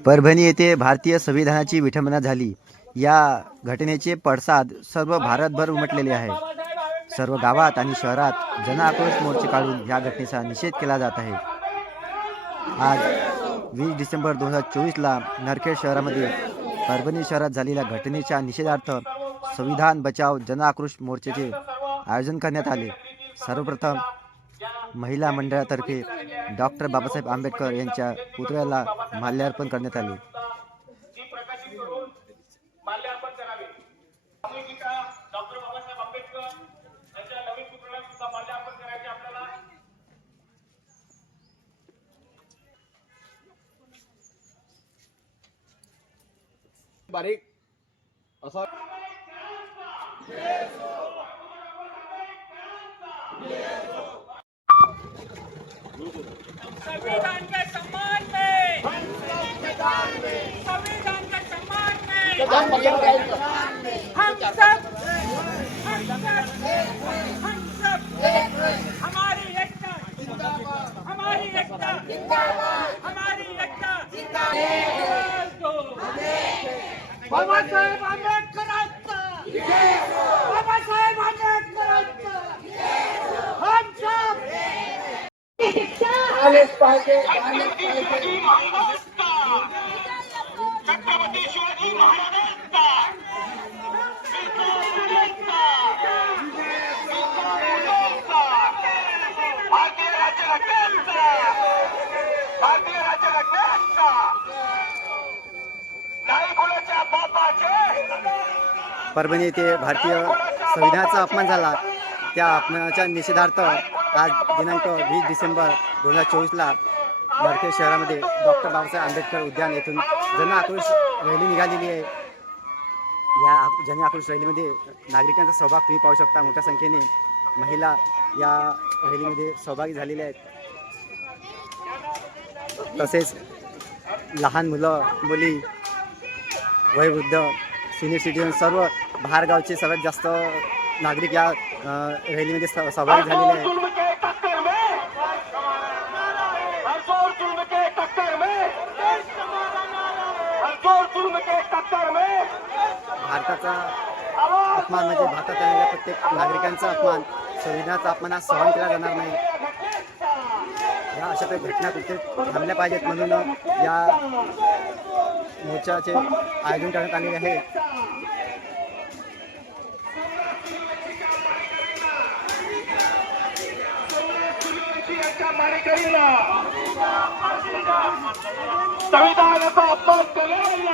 परभणी येथे भारतीय संविधानाची विठंबना झाली. या घटनेचे पडसाद सर्व भारतभर उमटलेले आहे. सर्व गावात आणि शहरात जनआक्रोश मोर्चे काढून या घटनेचा निषेध केला जात आहे. आज वीस डिसेंबर दोन हजार चोवीसला नरखेड शहरामध्ये परभणी शहरात झालेल्या घटनेच्या निषेधार्थ संविधान बचाव जनआक्रोश मोर्चाचे आयोजन करण्यात आले. सर्वप्रथम महिला मंडळातर्फे डॉक्टर बाबासाहेब आंबेडकर यांच्या पुतळ्याला माल्यार्पण करण्यात आले. बारीक. प्रकाशित करून माल्यार्पण करावे सामूहिका डॉक्टर बाबासाहेब आंबेडकर यांच्या नवीन पुतळ्याला सुद्धा माल्यार्पण करायचे आपल्याला बारीक असा संविधान के सम्मान में संविधान के सम्मान में हम सब हम सब हम सब हमारी एकता हमारी एकता हमारी एकता बाबासाहेब आंबेडकरांचा बाबासाहेब आंबेडकरांचा हम सब परभणी येथे भारतीय संविधानाचा अपमान झाला. त्या अपमानाच्या निषेधार्थ आज दिनांक वीस डिसेंबर दोन हजार चोवीसला भारतीय शहरामध्ये डॉक्टर बाबासाहेब आंबेडकर उद्यान येथून जन आक्रोश रॅली निघालेली आहे. या जन आक्रोश रॅलीमध्ये नागरिकांचा सहभाग तुम्ही पाहू शकता. मोठ्या संख्येने महिला या रॅलीमध्ये सहभागी झालेल्या आहेत. तसेच लहान मुलं मुली वयोवृद्ध सिनियर सिटीजन सर्व बाहेरगावचे सगळ्यात जास्त नागरिक या रॅलीमध्ये स- सहभागी झालेले आहेत. भारताचा अपमान म्हणजे भारतात येणाऱ्या प्रत्येक नागरिकांचा अपमान संविधानाचा अपमान हा सहन केला जाणार नाही. या अशा काही घटना कुठे थांबल्या पाहिजेत म्हणून या मोर्चाचे आयोजन करण्यात आलेले आहे. ಮಾಡಿಕರಿಲ್ಲ ಸಂವಿಧಾನದ ಅಪ್ಪ ಕಲಿಯಲ್ಲ